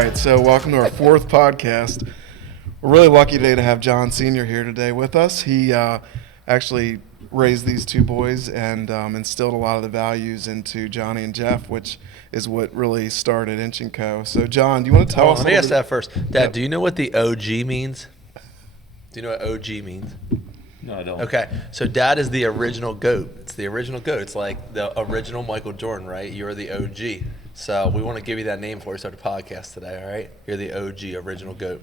right, so welcome to our fourth podcast. We're really lucky today to have John Sr. here today with us. He actually raised these two boys and instilled a lot of the values into Johnny and Jeff, which is what really started Inch & Co. So, John, do you want to tell us? Let me ask that first. Dad, do you know what the OG means? Do you know what OG means? No, I don't. Okay, so Dad is the original GOAT. It's the original GOAT. It's like the original Michael Jordan, right? You're the OG. So we want to give you that name before we start the podcast today, all right? You're the OG, original GOAT.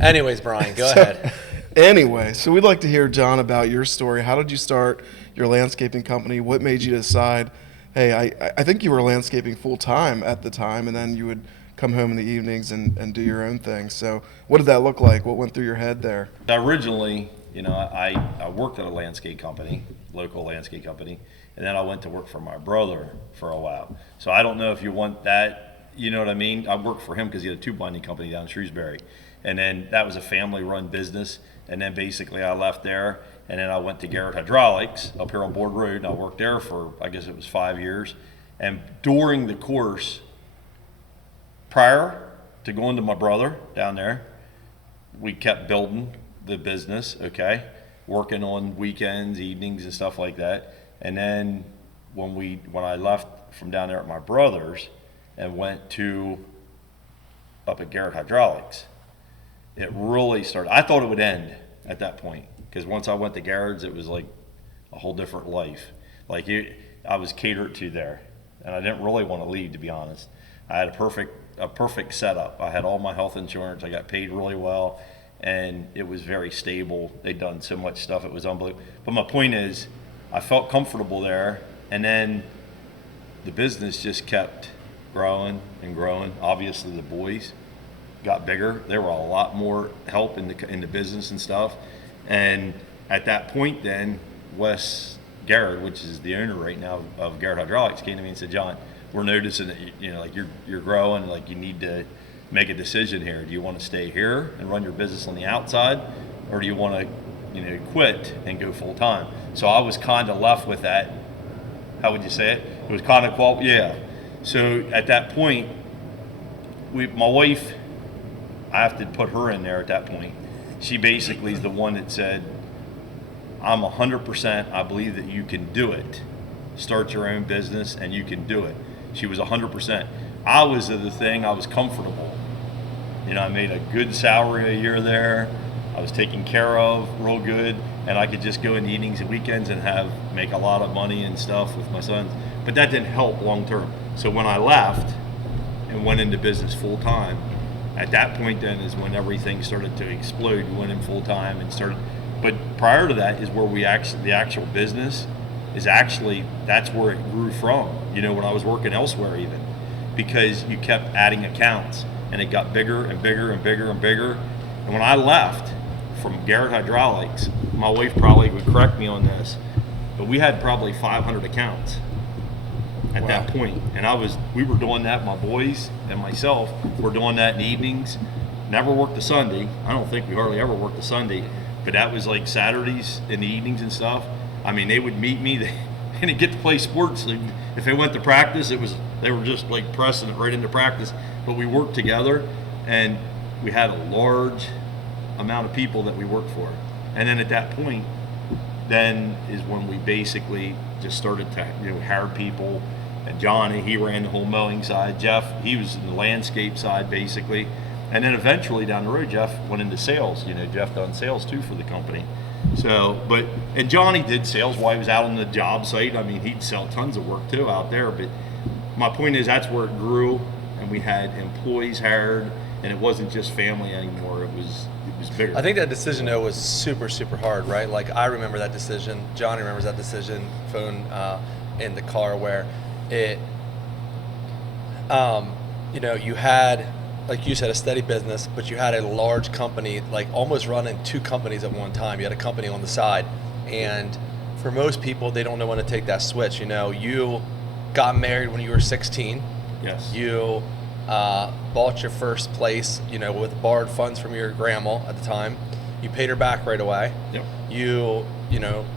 Anyways, Brian, go ahead. Anyway, so we'd like to hear, John, about your story. How did you start your landscaping company? What made you decide, hey, I think you were landscaping full-time at the time, and then you would come home in the evenings and do your own thing. So what did that look like? What went through your head there? Originally, I worked at a landscape company, local landscape company, and then I went to work for my brother for a while. So I don't know if you want that, you know what I mean? I worked for him because he had a tube binding company down in Shrewsbury. And then that was a family-run business. And then basically I left there, and then I went to Garrett Hydraulics up here on Board Road, and I worked there for, I guess it was 5 years. And during the course, prior to going to my brother down there, we kept building the business, okay, working on weekends, evenings, and stuff like that. And then when I left from down there at my brother's and went to up at Garrett Hydraulics, it really started. I thought it would end at that point, because once I went to Garrett's, it was like a whole different life. Like I was catered to there, and I didn't really want to leave, to be honest. I had a perfect setup. I had all my health insurance. I got paid really well, and it was very stable. They'd done so much stuff, it was unbelievable. But my point is, I felt comfortable there, and then the business just kept growing and growing. Obviously, the boys got bigger. There were a lot more help in the business and stuff. And at that point, then Wes Garrett, which is the owner right now of Garrett Hydraulics, came to me and said, "John, we're noticing that like you're growing. Like you need to make a decision here. Do you want to stay here and run your business on the outside, or do you want to quit and go full time?" So I was kind of left with that. How would you say it? It was kind of yeah. So at that point, my wife, I have to put her in there at that point. She basically is the one that said, "I'm 100%, I believe that you can do it. Start your own business and you can do it." She was 100%. I was of the thing, I was comfortable. I made a good salary a year there. I was taken care of real good, and I could just go in the evenings and weekends and make a lot of money and stuff with my sons. But that didn't help long term. So when I left and went into business full time, at that point then is when everything started to explode. We went in full time and started. But prior to that is where the actual business is actually, that's where it grew from. When I was working elsewhere even, because you kept adding accounts and it got bigger and bigger and bigger and bigger. And when I left from Garrett Hydraulics, my wife probably would correct me on this, but we had probably 500 accounts at that point. And we were doing that, my boys and myself were doing that in the evenings. Never worked a Sunday. I don't think we hardly ever worked a Sunday, but that was like Saturdays in the evenings and stuff. I mean, they would meet me, they didn't get to play sports. If they went to practice, they were just like pressing it right into practice. But we worked together, and we had a large amount of people that we worked for. And then at that point, then is when we basically just started to hire people. And Johnny, he ran the whole mowing side. Jeff, he was in the landscape side basically. And then eventually down the road, Jeff went into sales. Jeff done sales too for the company. So, and Johnny did sales while he was out on the job site. I mean, he'd sell tons of work too out there. But my point is, that's where it grew, and we had employees hired, and it wasn't just family anymore. It was bigger. I think that decision, though, was super, super hard, right? Like, I remember that decision. Johnny remembers that decision, phone in the car, where it, you had, like you said, a steady business, but you had a large company, like almost running two companies at one time. You had a company on the side. And for most people, they don't know when to take that switch. You got married when you were 16. Yes. You bought your first place, with borrowed funds from your grandma at the time. You paid her back right away. Yep. You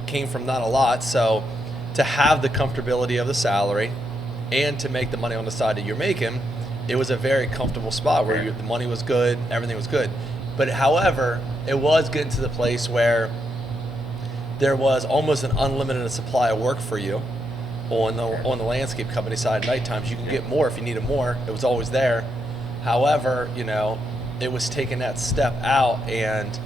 came from not a lot. So to have the comfortability of the salary and to make the money on the side that you're making, it was a very comfortable spot where the money was good, everything was good. But however, it was getting to the place where there was almost an unlimited supply of work for you on the landscape company side. At night times, you can get more if you needed more. It was always there. However, it was taking that step out and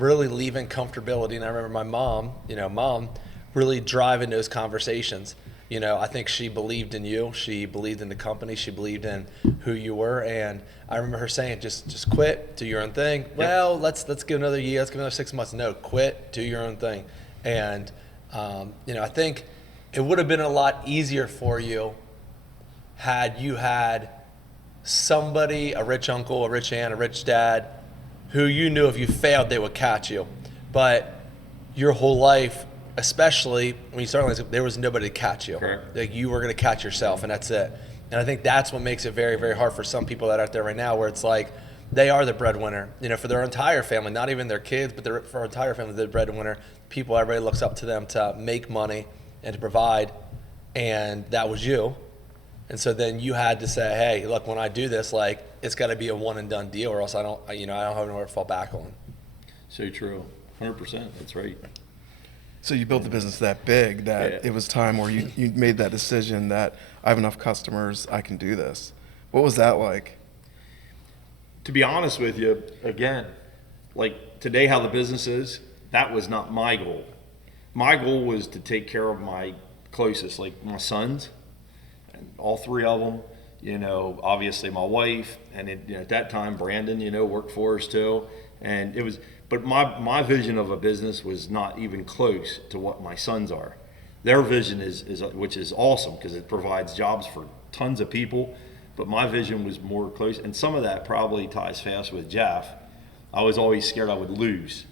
really leaving comfortability. And I remember my mom really driving those conversations. I think she believed in you. She believed in the company. She believed in who you were. And I remember her saying, just quit, do your own thing. Yep. Well, let's give another year. Let's give another 6 months. No, quit, do your own thing. And, I think it would have been a lot easier for you had you had somebody, a rich uncle, a rich aunt, a rich dad, who you knew if you failed, they would catch you. But your whole life, especially when you started, there was nobody to catch you. Correct. Like you were going to catch yourself, and that's it. And I think that's what makes it very, very hard for some people that are out there right now, where it's like they are the breadwinner, for their entire family, not even their kids, but for their entire family, they're the breadwinner. Everybody looks up to them to make money and to provide, and that was you. And so then you had to say, hey, look, when I do this, like it's got to be a one and done deal, or else I don't have anywhere to fall back on. So true, 100%. That's right. So you built the business that big that it was time where you made that decision that I have enough customers, I can do this. What was that like? To be honest with you, again, like today how the business is, that was not my goal. My goal was to take care of my closest, like my sons, and all three of them, obviously my wife, and at that time, Brandon, worked for us too. And it was, but my vision of a business was not even close to what my sons are. Their vision is which is awesome because it provides jobs for tons of people, but my vision was more close. And some of that probably ties fast with Jeff. I was always scared I would lose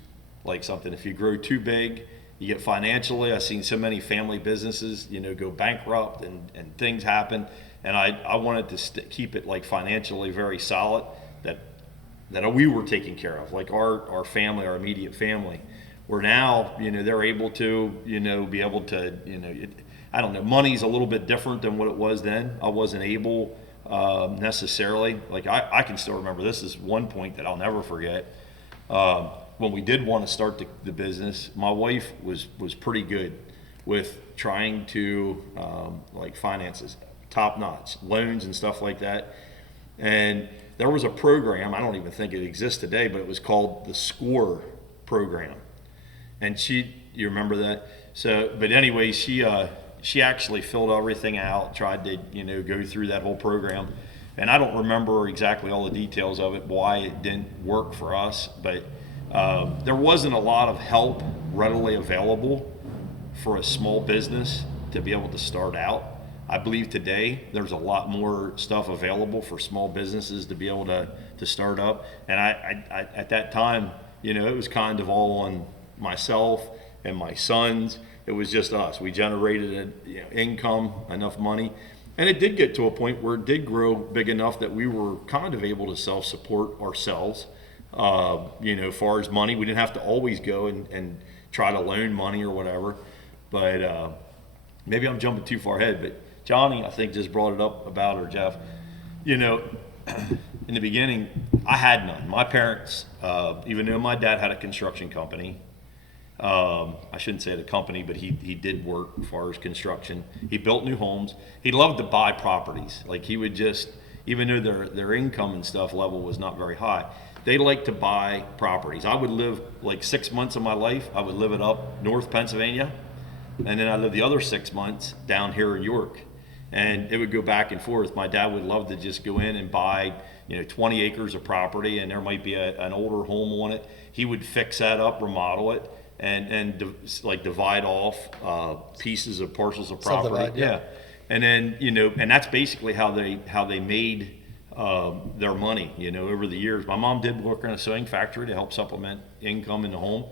like something. If you grow too big, you get financially. I've seen so many family businesses, go bankrupt and things happen. And I wanted to keep it like financially very solid, that we were taken care of, like our family, our immediate family. Where now, they're able to, be able to, I don't know, money's a little bit different than what it was then. I wasn't able necessarily, like I can still remember, this is one point that I'll never forget. When we did want to start the business, my wife was pretty good with trying to like finances, top notch, loans and stuff like that. And there was a program, I don't even think it exists today, but it was called the SCORE program. And you remember that? So, but anyway, she actually filled everything out, tried to, go through that whole program. And I don't remember exactly all the details of it, why it didn't work for us, but there wasn't a lot of help readily available for a small business to be able to start out. I believe today there's a lot more stuff available for small businesses to be able to start up. And I at that time, it was kind of all on myself and my sons. It was just us. We generated income, enough money. And it did get to a point where it did grow big enough that we were kind of able to self-support ourselves. As far as money, we didn't have to always go and try to loan money or whatever. But maybe I'm jumping too far ahead, but Johnny, I think, just brought it up about her, Jeff. In the beginning, I had none. My parents, even though my dad had a construction company, I shouldn't say the company, but he did work as far as construction. He built new homes. He loved to buy properties. Like he would just, even though their income and stuff level was not very high, they liked to buy properties. I would live like 6 months of my life, I would live it up North Pennsylvania, and then I lived the other 6 months down here in York. And it would go back and forth. My dad would love to just go in and buy, 20 acres of property, and there might be an older home on it. He would fix that up, remodel it, and divide off pieces of parcels of property. Subdivide, yeah. And then and that's basically how they made their money. Over the years. My mom did work in a sewing factory to help supplement income in the home.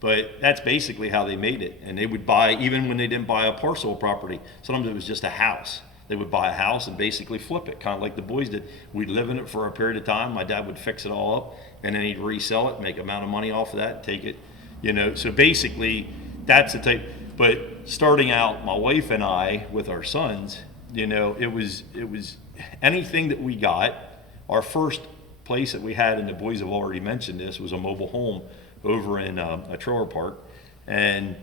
But that's basically how they made it. And they would buy, even when they didn't buy a parcel of property, sometimes it was just a house. They would buy a house and basically flip it, kind of like the boys did. We'd live in it for a period of time. My dad would fix it all up, and then he'd resell it, make amount of money off of that, take it. So basically, that's the type. But starting out, my wife and I, with our sons, it was anything that we got, our first place that we had, and the boys have already mentioned this, was a mobile home over in a trailer park. And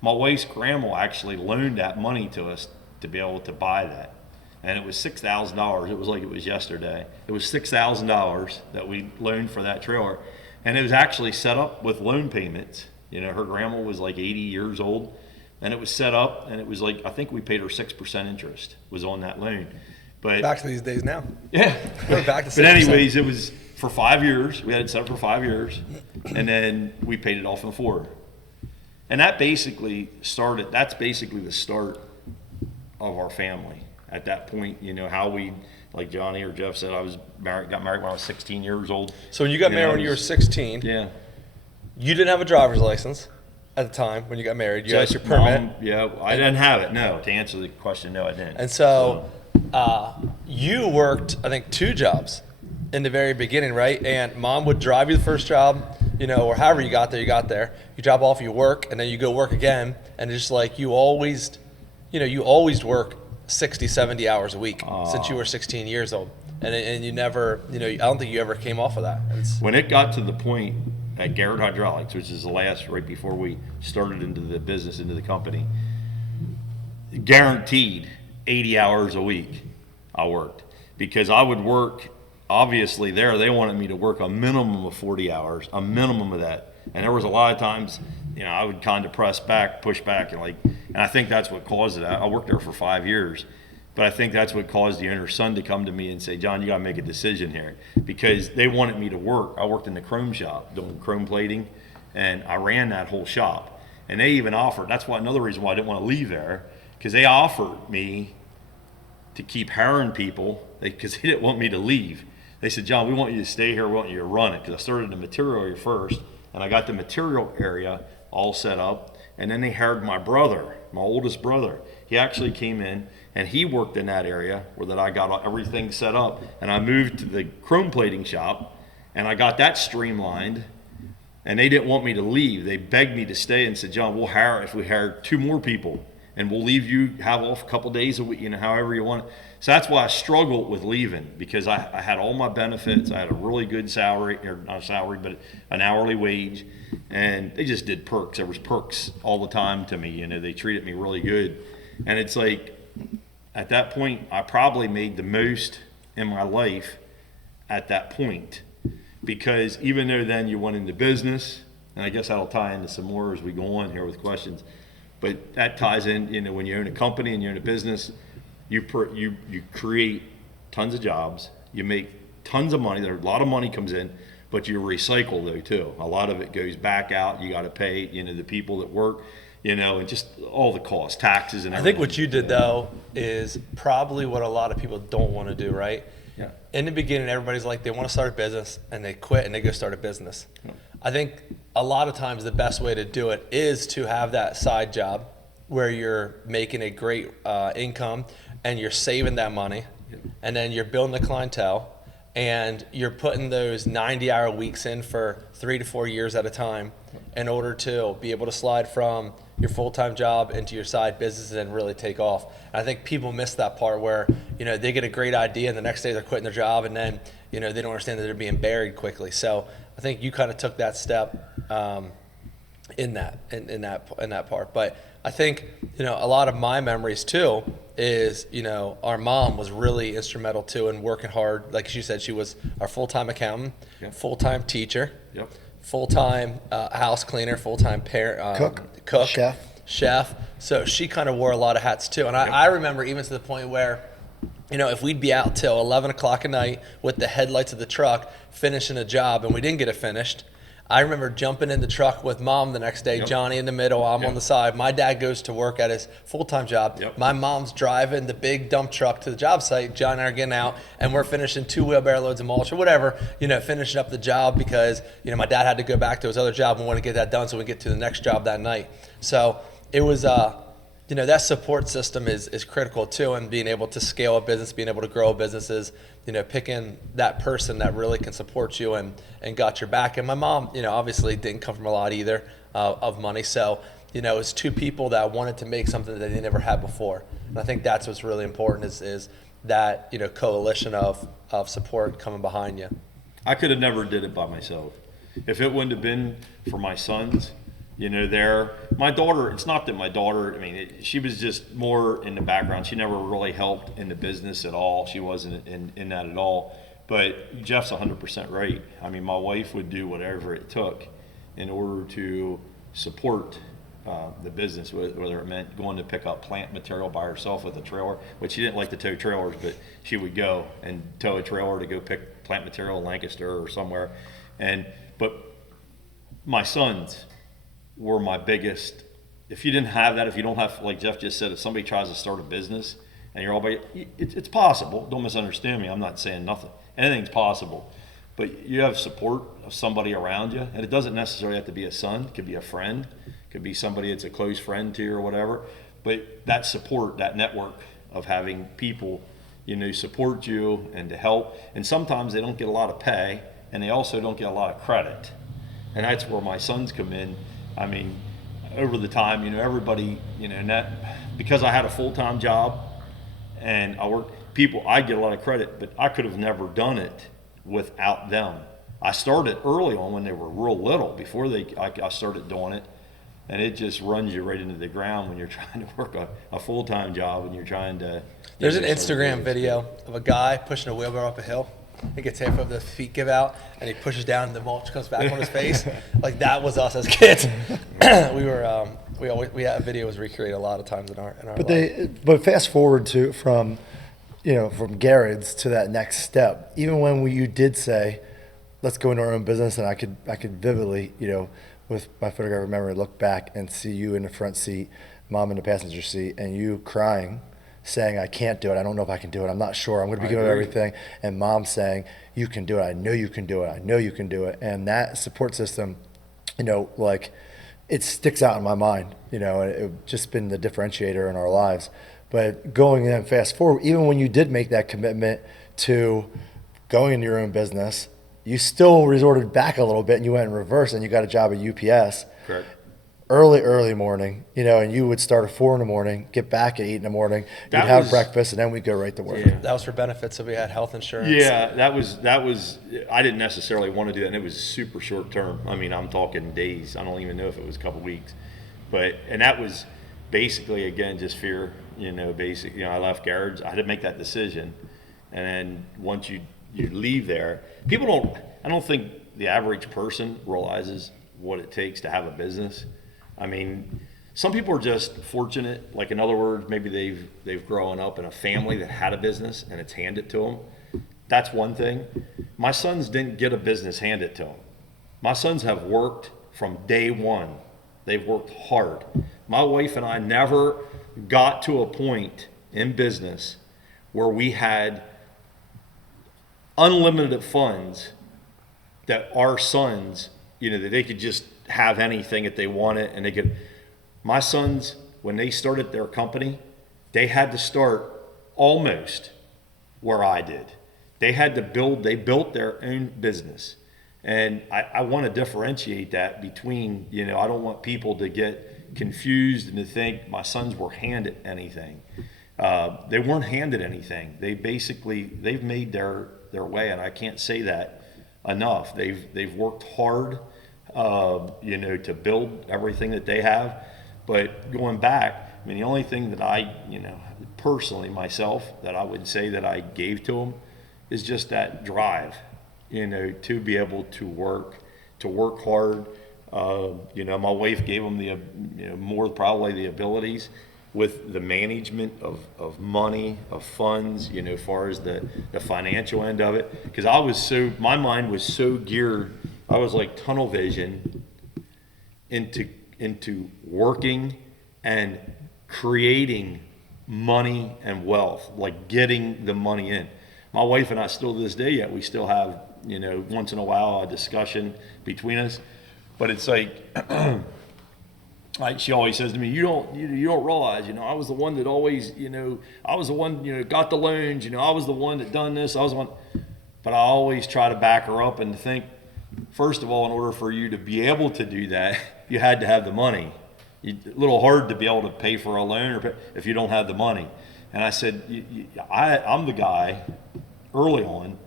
my wife's grandma actually loaned that money to us to be able to buy that. And it was $6,000. It was like it was yesterday. It was $6,000 that we loaned for that trailer. And it was actually set up with loan payments. You know, her grandma was like 80 years old. And it was set up, and it was like, I think we paid her 6% interest was on that loan. But Back to these days now. yeah. We're back to 6%. But anyways, it was for 5 years. We had it set up for 5 years, and then we paid it off in 4. And that basically started. That's basically the start of our family. At that point, you know how we, like Johnny or Jeff said, I was married. Got married when I was 16 years old. So when you got married know, when you were 16, Yeah. you didn't have a driver's license at the time when you got married. You had Just your permit. yeah, I didn't have it. No, to answer the question, no, I didn't. And so you worked, I think, 2 jobs in the very beginning, right? And mom would drive you the first job, you know, or however you got there. You drop off, you work, and then you go work again. And it's just like you always work 60, 70 hours a week since you were 16 years old. And you never, you know, I don't think you ever came off of that. When it got to the point at Garrett Hydraulics, which is the last, right before we started into the business, into the company, guaranteed 80 hours a week I worked. Because I would work, obviously there, they wanted me to work a minimum of 40 hours, a minimum of that. And there was a lot of times, you know, I would kind of push back, and I think that's what caused it. I worked there for 5 years, but I think that's what caused the owner's son to come to me and say, John, you got to make a decision here, because they wanted me to work. I worked in the chrome shop doing chrome plating, and I ran that whole shop. And they even offered, that's why another reason why I didn't want to leave there, because they offered me to keep hiring people, because they didn't want me to leave. They said, John, we want you to stay here, we want you to run it, because I started in the material area first, and I got the material area all set up, and then they hired my brother, my oldest brother. He actually came in, and he worked in that area where that I got everything set up, and I moved to the chrome plating shop, and I got that streamlined, and they didn't want me to leave. They begged me to stay and said, John, we'll hire, if we hire 2 more people, and we'll leave you, have off a couple days a week, you know, however you want. So that's why I struggled with leaving, because I had all my benefits. I had a really good salary, or not a salary, but an hourly wage, and they just did perks. There was perks all the time to me, you know, they treated me really good. And it's like, at that point, I probably made the most in my life at that point, because even though then you went into business, and I guess that'll tie into some more as we go on here with questions, but that ties in, you know, when you own a company and you own a business, you create tons of jobs, you make tons of money. There a lot of money comes in, but you recycle though too. A lot of it goes back out. You got to pay, you know, the people that work, you know, and just all the costs, taxes, and everything. I think what you did though is probably what a lot of people don't want to do, right? Yeah. In the beginning, everybody's like, they want to start a business, and they quit and they go start a business. Yeah. I think a lot of times the best way to do it is to have that side job where you're making a great income and you're saving that money, and then you're building the clientele, and you're putting those 90-hour weeks in for 3 to 4 years at a time in order to be able to slide from your full-time job into your side business and really take off. And I think people miss that part where, you know, they get a great idea and the next day they're quitting their job, and then, you know, they don't understand that they're being buried quickly. So I think you kind of took that step in that part. But I think, you know, a lot of my memories too is, you know, our mom was really instrumental too in working hard. Like she said, she was our full-time accountant, Yep. full-time teacher, Yep. full-time house cleaner, full-time parent, cook, chef. So she kind of wore a lot of hats too. And I remember even to the point where, you know, if we'd be out till 11 o'clock at night with the headlights of the truck finishing a job and we didn't get it finished, I remember jumping in the truck with mom the next day, Johnny in the middle, I'm on the side. My dad goes to work at his full-time job. My mom's driving the big dump truck to the job site. John and I are getting out, and we're finishing 2 wheelbarrow loads of mulch or whatever, you know, finishing up the job because, you know, my dad had to go back to his other job and want to get that done so we get to the next job that night. So it was, you know, that support system is critical too, and being able to scale a business, being able to grow a business is, you know, picking that person that really can support you and got your back. And my mom, you know, obviously didn't come from a lot either of money. So, you know, it's 2 people that wanted to make something that they never had before. And I think that's what's really important is that, coalition of support coming behind you. I could have never did it by myself. If it wouldn't have been for my sons, my daughter, it's not that my daughter, she was just more in the background. She never really helped in the business at all. She wasn't in that at all. But Jeff's 100% right. My wife would do whatever it took in order to support the business, whether it meant going to pick up plant material by herself with a trailer, which she didn't like to tow trailers, but she would go and tow a trailer to go pick plant material in Lancaster or somewhere. But my sons were my biggest. If you didn't have that, if you don't have, like Jeff just said, if somebody tries to start a business and you're all by, it's possible. Don't misunderstand me. I'm not saying nothing. Anything's possible. But you have support of somebody around you, and it doesn't necessarily have to be a son. It could be a friend. It could be somebody that's a close friend to you or whatever. But that support, that network of having people, support you and to help. And sometimes they don't get a lot of pay, and they also don't get a lot of credit. And that's where my sons come in. Over the time, everybody, because I had a full-time job and I worked, I get a lot of credit, but I could have never done it without them. I started early on when they were real little, before I started doing it, and it just runs you right into the ground when you're trying to work a full-time job and you're trying to. There's an Instagram video of a guy pushing a wheelbarrow up a hill. He gets hit from the feet give out, and he pushes down, and the mulch comes back on his face. Like that was us as kids. That video was recreated a lot of times in our life. But fast forward from Garrett's to that next step. Even when you did say, let's go into our own business, and I could vividly, with my photographic memory, look back and see you in the front seat, mom in the passenger seat, and you crying, saying, I can't do it. I don't know if I can do it. I'm not sure. I'm going to be giving up everything. And mom saying, you can do it. I know you can do it. I know you can do it. And that support system, it sticks out in my mind, and it's just been the differentiator in our lives. But going then fast forward, even when you did make that commitment to going into your own business, you still resorted back a little bit and you went in reverse and you got a job at UPS. Correct. Early morning, and you would start at 4 a.m, get back at 8 a.m. You'd have breakfast, and then we'd go right to work. Yeah. That was for benefits, so we had health insurance. Yeah, that was. I didn't necessarily want to do that, and it was super short term. I'm talking days. I don't even know if it was a couple weeks, and that was basically again just fear. I left Garrett's. I had to make that decision, and then once you leave there, I don't think the average person realizes what it takes to have a business. Some people are just fortunate. Like, in other words, maybe they've grown up in a family that had a business and it's handed to them. That's one thing. My sons didn't get a business handed to them. My sons have worked from day one. They've worked hard. My wife and I never got to a point in business where we had unlimited funds that our sons, that they could just have anything that they wanted, and they could. My sons, when they started their company, they had to start almost where I did. They built their own business. And I want to differentiate that between, I don't want people to get confused and to think my sons were handed anything. They weren't handed anything. They've made their way, and I can't say that enough. They've worked hard, to build everything that they have. But going back, the only thing that I, personally myself, that I would say that I gave to them is just that drive, to be able to work hard. My wife gave them the, more probably the abilities with the management of money, of funds, as far as the financial end of it. Because my mind was so geared, I was like tunnel vision into working and creating money and wealth, like getting the money in. My wife and I still to this day yet, we still have, once in a while a discussion between us, but it's like, she always says to me, you don't realize, I was the one that always, I was the one, got the loans, I was the one that done this, I was the one, but I always try to back her up and think, first of all, in order for you to be able to do that, you had to have the money. a little hard to be able to pay for a loan or if you don't have the money. And I said, I'm the guy early on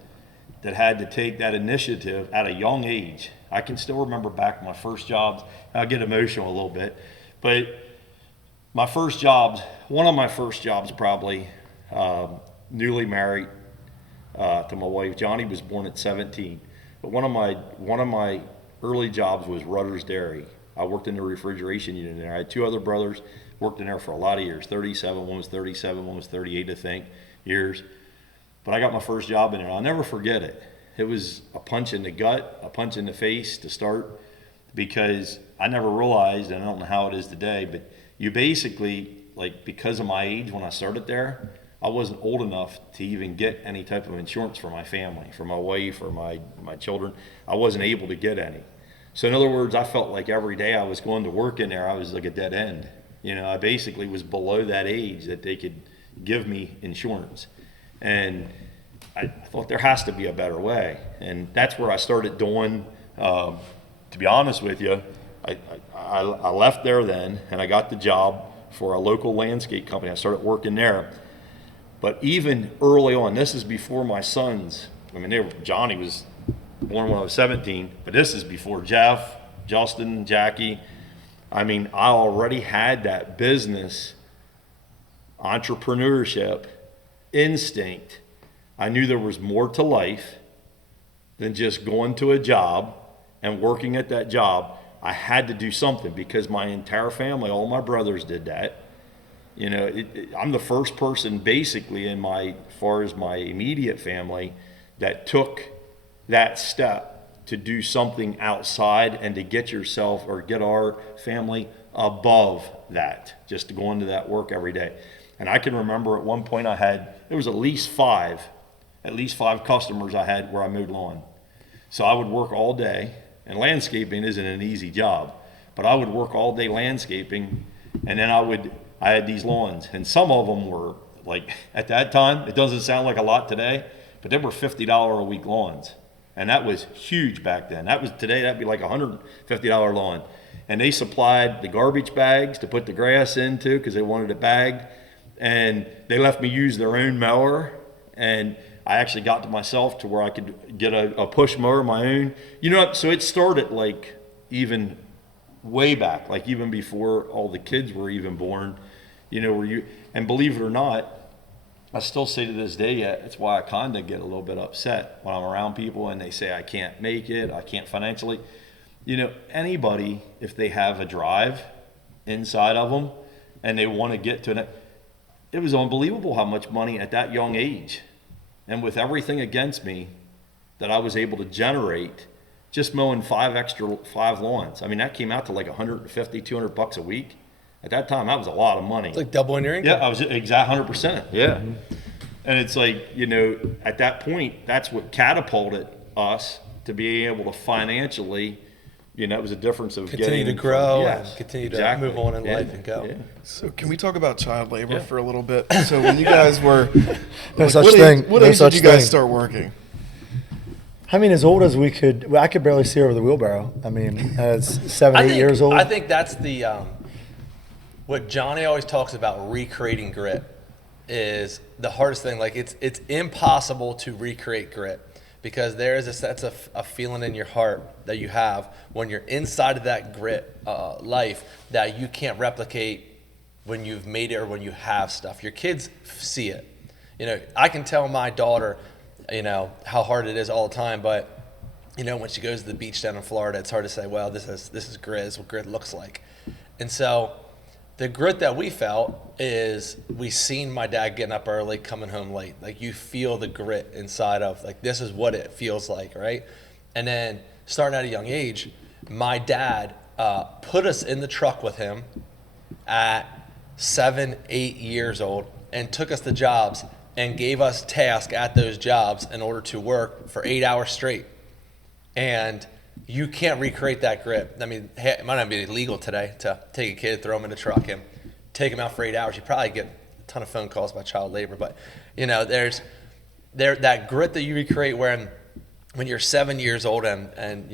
that had to take that initiative at a young age. I can still remember back my first jobs. I'll get emotional a little bit, but my first jobs, one of my first jobs probably, newly married to my wife. Johnny was born at 17, but one of my early jobs was Rutter's Dairy. I worked in the refrigeration unit there. I had two other brothers, worked in there for a lot of years, 37, one was 37, one was 38, I think, years. But I got my first job in there. I'll never forget it. It was a punch in the gut, a punch in the face to start, because I never realized, and I don't know how it is today, but you basically, like, because of my age when I started there, I wasn't old enough to even get any type of insurance for my family, for my wife or my children. I wasn't able to get any. So in other words, I felt like every day I was going to work in there, I was like a dead end. You know, I basically was below that age that they could give me insurance. And I thought there has to be a better way. And that's where I started doing, to be honest with you, I left there then, and I got the job for a local landscape company. I started working there. But even early on, this is before my sons, I mean, Johnny was born when I was 17, but this is before Jeff, Justin, Jackie. I mean, I already had that business entrepreneurship instinct. I knew there was more to life than just going to a job and working at that job. I had to do something because my entire family, all my brothers did that. You know, I'm the first person basically in as far as my immediate family that took that step to do something outside and to get yourself or get our family above that, just to go into that work every day. And I can remember at one point there was at least five customers I had where I mowed lawn. So I would work all day, and landscaping isn't an easy job, but I would work all day landscaping, and then I had these lawns, and some of them were like, at that time, it doesn't sound like a lot today, but they were $50 a week lawns. And that was huge back then. Today, that'd be like a $150 lawn. And they supplied the garbage bags to put the grass into because they wanted it bagged. And they left me use their own mower. And I actually got to myself to where I could get a push mower of my own. You know, so it started like even way back, like even before all the kids were even born, you know, and believe it or not, I still say to this day yet, it's why I kind of get a little bit upset when I'm around people and they say I can't make it, I can't financially. You know, anybody, if they have a drive inside of them and they want to get to it, it was unbelievable how much money at that young age, and with everything against me, that I was able to generate just mowing five lawns. I mean, that came out to like $150, $200 a week. At that time, that was a lot of money. It's like doubling your income. Yeah, I was exact 100%. Yeah. Mm-hmm. And it's like, you know, at that point, that's what catapulted us to be able to financially, you know, it was a difference of continue to grow and continue to move on in life and go. Yeah. So can we talk about child labor for a little bit? So when you guys were, what age did you guys start working? I mean, as old as we could, I could barely see over the wheelbarrow. I mean, as 7, 8 years old. I think that's the, what Johnny always talks about, recreating grit, is the hardest thing. Like it's impossible to recreate grit because there is a feeling in your heart that you have when you're inside of that grit life that you can't replicate when you've made it or when you have stuff. Your kids see it. You know, I can tell my daughter, you know, how hard it is all the time, but you know, when she goes to the beach down in Florida, it's hard to say, well, this is grit, this is what grit looks like. And so the grit that we felt is we seen my dad getting up early, coming home late. Like you feel the grit inside of like, this is what it feels like, right? And then starting at a young age, my dad put us in the truck with him at 7, 8 years old and took us to jobs and gave us tasks at those jobs in order to work for 8 hours straight. And you can't recreate that grit. I mean, it might not be illegal today to take a kid, throw him in a truck, and take him out for 8 hours. You probably get a ton of phone calls about child labor. But, you know, there's that grit that you recreate when when you're 7 years old and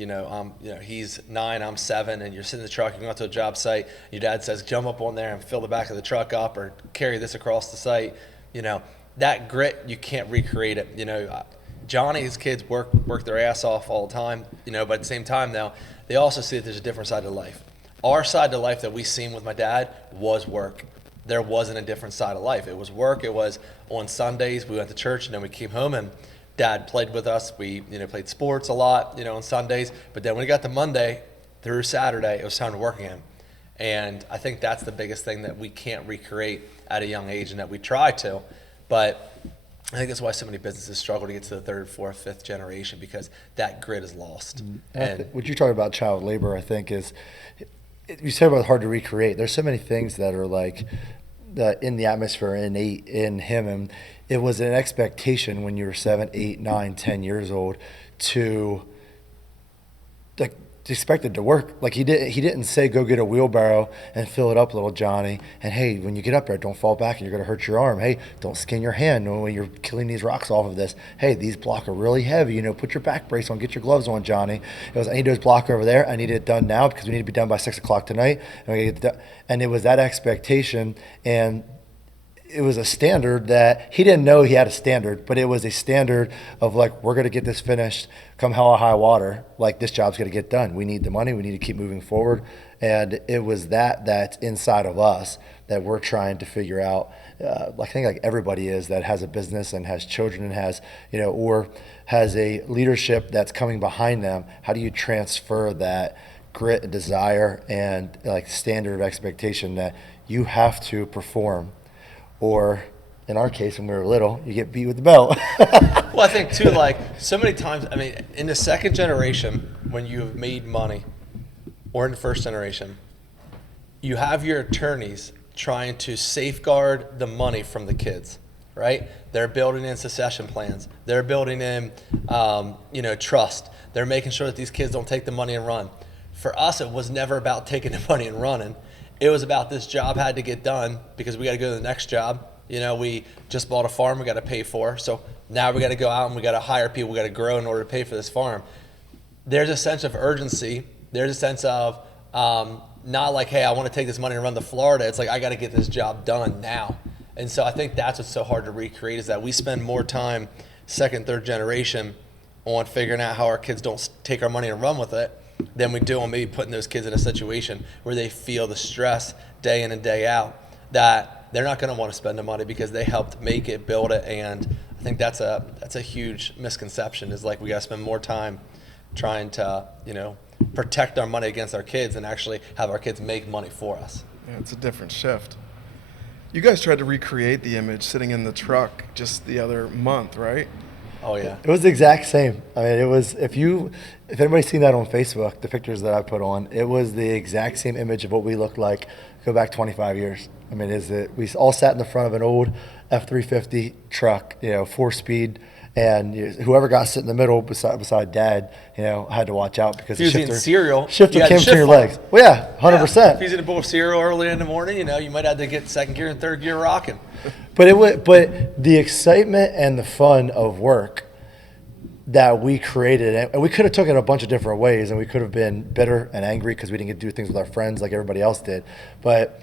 he's 9, I'm 7, and you're sitting in the truck, you're going to a job site, your dad says, jump up on there and fill the back of the truck up or carry this across the site, that grit, you can't recreate it. Johnny's kids work their ass off all the time, but at the same time now, they also see that there's a different side of life. Our side of life that we seen with my dad was work. There wasn't a different side of life. It was work. It was on Sundays, we went to church, and then we came home, and Dad played with us. We, played sports a lot, on Sundays. But then when we got to Monday through Saturday, it was time to work again. And I think that's the biggest thing that we can't recreate at a young age, and that we try to. But I think that's why so many businesses struggle to get to the third, fourth, fifth generation, because that grit is lost. And what you're talking about child labor, I think, is you said about hard to recreate. There's so many things that are like in the atmosphere, innate in him, and it was an expectation when you were 7, 8, 9, 10 years old to expected to work. Like he didn't say go get a wheelbarrow and fill it up, little Johnny, and hey, when you get up there, don't fall back and you're gonna hurt your arm. Hey, don't skin your hand when you're killing these rocks off of this. Hey, these blocks are really heavy, put your back brace on, get your gloves on, Johnny. It was, I need those block over there, I need it done now because we need to be done by 6 o'clock tonight, and we get done. And it was that expectation, and it was a standard that he didn't know he had a standard, but it was a standard of like, we're going to get this finished come hell or high water. Like, this job's going to get done. We need the money. We need to keep moving forward. And it was that's inside of us that we're trying to figure out. I think like everybody is that has a business and has children and has, or has a leadership that's coming behind them. How do you transfer that grit and desire and like standard of expectation that you have to perform? Or in our case, when we were little, you get beat with the belt. well, I think too, like so many times, in the second generation, when you have made money, or in the first generation, you have your attorneys trying to safeguard the money from the kids, right? They're building in succession plans. They're building in, trust. They're making sure that these kids don't take the money and run. For us, it was never about taking the money and running. It was about this job had to get done because we got to go to the next job. We just bought a farm we got to pay for. So now we got to go out and we got to hire people. We got to grow in order to pay for this farm. There's a sense of urgency. There's a sense of not like, hey, I want to take this money and run to Florida. It's like, I got to get this job done now. And so I think that's what's so hard to recreate, is that we spend more time, second, third generation, on figuring out how our kids don't take our money and run with it than we do on maybe putting those kids in a situation where they feel the stress day in and day out, that they're not going to want to spend the money because they helped make it, build it. And I think that's a huge misconception, is like, we got to spend more time trying to, protect our money against our kids and actually have our kids make money for us. Yeah, it's a different shift. You guys tried to recreate the image sitting in the truck just the other month, right? Oh yeah. It was the exact same. It was, if anybody's seen that on Facebook, the pictures that I put on, it was the exact same image of what we looked like go back 25 years. We all sat in the front of an old F-350 truck, 4-speed, and whoever got to sit in the middle beside Dad, had to watch out because if he was eating cereal, shifter came between your legs. Well, yeah, 100%. Yeah. If he's eating a bowl of cereal early in the morning, you might have to get second gear and third gear rocking. But the excitement and the fun of work that we created, and we could have taken it a bunch of different ways, and we could have been bitter and angry because we didn't get to do things with our friends like everybody else did. But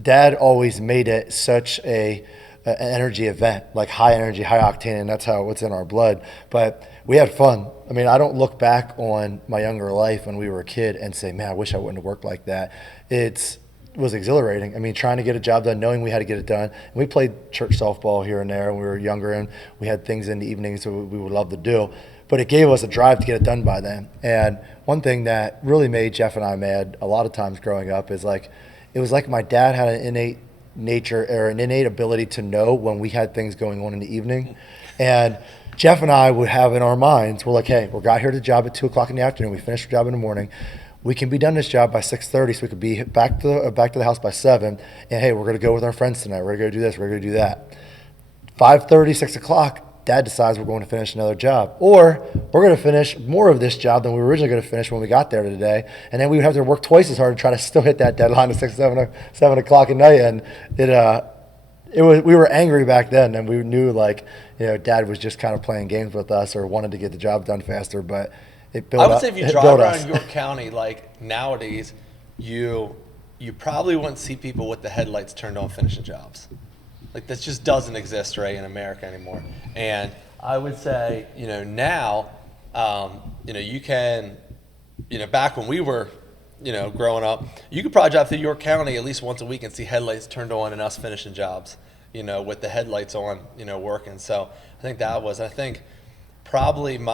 Dad always made it such an energy event, like high energy, high octane, and that's how it's in our blood. But we had fun. I don't look back on my younger life when we were a kid and say, man, I wish I wouldn't have worked like that. It was exhilarating. Trying to get a job done, knowing we had to get it done. And we played church softball here and there when we were younger, and we had things in the evenings that we would love to do. But it gave us a drive to get it done by then. And one thing that really made Jeff and I mad a lot of times growing up is it was like my dad had an innate nature or an innate ability to know when we had things going on in the evening. And Jeff and I would have in our minds, we're like, hey, we got here to the job at 2 o'clock in the afternoon. We finished the job in the morning. We can be done this job by 6:30, so we could be back to the house by 7. And hey, we're going to go with our friends tonight. We're going to do this. We're going to do that. 5:30, 6 o'clock, Dad decides we're going to finish another job. Or we're going to finish more of this job than we were originally going to finish when we got there today. And then we would have to work twice as hard to try to still hit that deadline at 7 o'clock at night. And we were angry back then, and we knew like, you know, Dad was just kind of playing games with us or wanted to get the job done faster, but it built I would up- say if you it drive built around us. York County, like nowadays, you probably wouldn't see people with the headlights turned on finishing jobs. Like that just doesn't exist, right, in America anymore. And I would say, you know, now, you know, you can, you know, back when we were, you know, growing up, you could probably drive through York County at least once a week and see headlights turned on and us finishing jobs, you know, with the headlights on, you know, working. So I think probably, and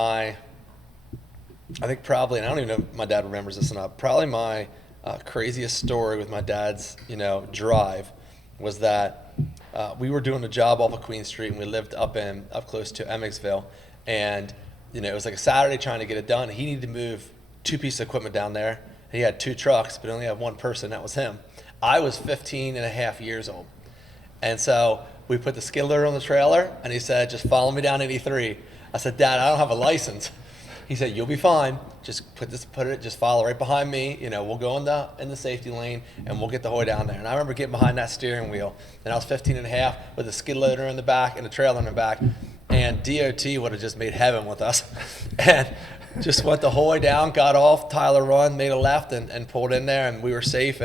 I don't even know if my dad remembers this or not, probably my craziest story with my dad's, you know, drive was that we were doing a job off of Queen Street, and we lived up close to Emmetsville, and you know it was like a Saturday trying to get it done. He needed to move 2 pieces of equipment down there. He had 2 trucks, but only had one person. That was him. I was 15 and a half years old, and so we put the skid loader on the trailer, and he said, "Just follow me down 83." I said, "Dad, I don't have a license." He said, "You'll be fine. Just just follow right behind me. You know, we'll go in the safety lane and we'll get the hoy down there." And I remember getting behind that steering wheel, and I was 15 and a half with a skid loader in the back and a trailer in the back, and DOT would have just made heaven with us, and just went the hoy down, got off Tyler Run, made a left, and pulled in there, and we were safe.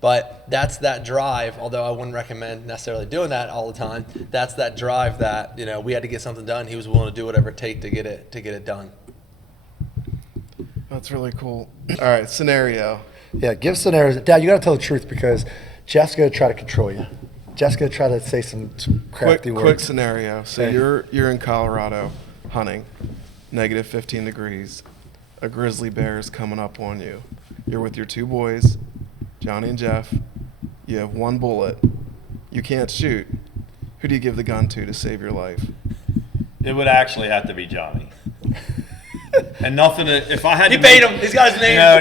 But that's that drive. Although I wouldn't recommend necessarily doing that all the time. That's that drive that, you know, we had to get something done. He was willing to do whatever it takes to get it done. That's really cool. All right, scenario. Yeah, give scenarios. Dad, you got to tell the truth because Jeff's going to try to control you. Jeff's going to try to say some crafty Quick words. scenario. So Okay. you're in Colorado hunting, negative 15 degrees. A grizzly bear is coming up on you. You're with your 2 boys, Johnny and Jeff. You have 1 bullet. You can't shoot. Who do you give the gun to save your life? It would actually have to be Johnny. And nothing. If I had He to paid make- him. He's got his name. No.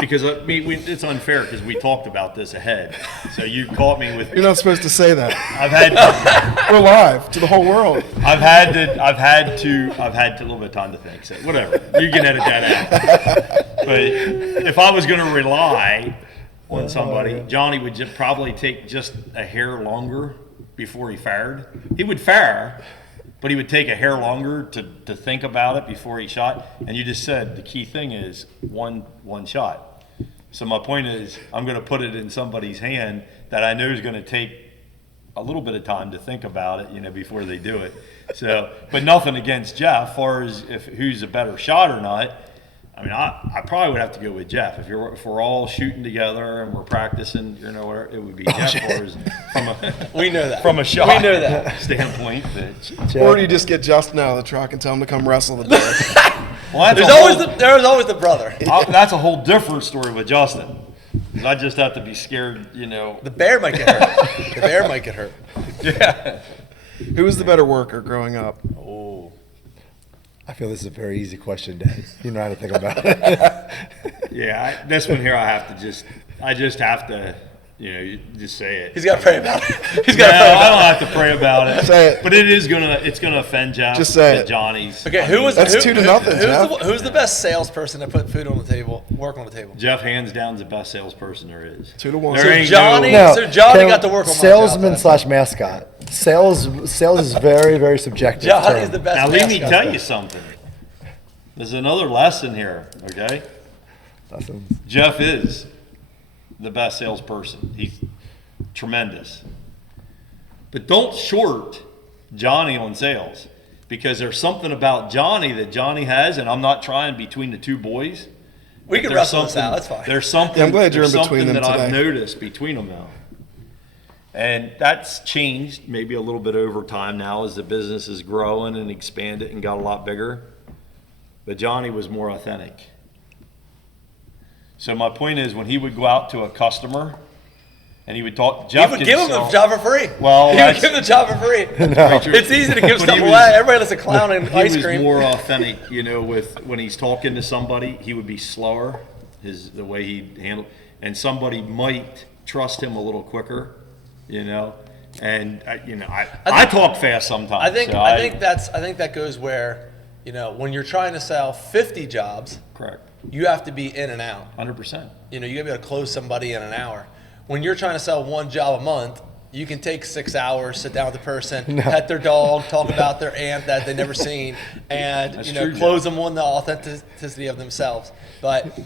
Because it's unfair because we talked about this ahead. So you caught me with. You're not supposed to say that. I've had. We're live to the whole world. I've had a little bit of time to think. So whatever. You can edit that out. But if I was going to rely on somebody, Johnny would probably take just a hair longer before he fired. He would fire, but he would take a hair longer to think about it before he shot. And you just said the key thing is one shot. So my point is, I'm going to put it in somebody's hand that I know is going to take a little bit of time to think about it, you know, before they do it. So, but nothing against Jeff, as far as who's a better shot or not. I mean, I probably would have to go with Jeff. If we're all shooting together and we're practicing, you know, it would be Jeff. We know that. From a shot We know that. standpoint. But, Jeff, Or do you just get Justin out of the truck and tell him to come wrestle the bear? well, There's always the brother. that's a whole different story with Justin. 'Cause I just have to be scared, you know. The bear might get hurt. The bear might get hurt. Yeah. Who was the better worker growing up? Oh. I feel this is a very easy question, Dad. You know how to think about it. Yeah, this one here, I just have to, you know, just say it. He's got to pray about it. He's No, got to pray I about don't have to pray about it. Say it. But it's gonna offend Jeff. Just say that it. Johnny's. it. Okay, That's 2-0, Jeff. Who's the best salesperson to put food on the table, work on the table? Jeff, hands down, is the best salesperson there is. 2-1. There So ain't Johnny- no- So Johnny got to work on my salesman job, / mascot. Sales is very, very subjective. Johnny's term. the best. Now let me mascot. tell you something. There's another lesson here. Okay, Lessons. Jeff is the best salesperson. He's tremendous. But don't short Johnny on sales, because there's something about Johnny that Johnny has, and I'm not trying between the 2 boys. We but can there's wrestle this something- out. That's fine. There's something. Yeah, I'm glad you're there's in between something them that I've today. noticed between them now, and that's changed maybe a little bit over time now as the business is growing and expanded and got a lot bigger. But Johnny was more authentic. So my point is, when he would go out to a customer and he would talk, He Jeff would could give him the sell- job for free. Well, he would that's- give him the job for free. True. It's easy to give But stuff he away. was- Everybody likes a clown and He ice was cream. more authentic, you know, with when he's talking to somebody, he would be slower, the way he handled, and somebody might trust him a little quicker, you know. And I talk fast sometimes. I think so I think that goes where, you know, when you're trying to sell 50 jobs, correct, you have to be in and out. 100%. You know, you gotta be able to close somebody in an hour. When you're trying to sell 1 job a month, you can take 6 hours, sit down with the person, pet their dog, talk about their aunt that they've never seen, and That's you know, true, close John. them on the authenticity of themselves. But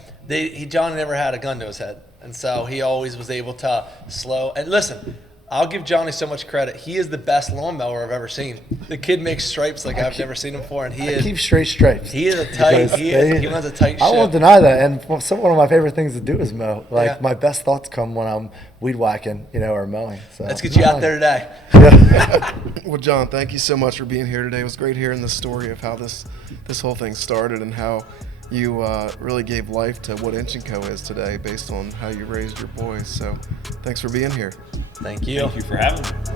John never had a gun to his head, and so he always was able to slow. And listen, I'll give Johnny so much credit. He is the best lawnmower I've ever seen. The kid makes stripes like I've never seen him before, and I keep straight stripes. he is a tight. Because He runs a tight I ship. won't deny that. And one of my favorite things to do is mow. Like Yeah. my best thoughts come when I'm weed whacking, or mowing. So Let's get you out there today. Well, John, thank you so much for being here today. It was great hearing the story of how this whole thing started and how you really gave life to what Inch & Co. is today based on how you raised your boys. So thanks for being here. Thank you. Thank you for having me.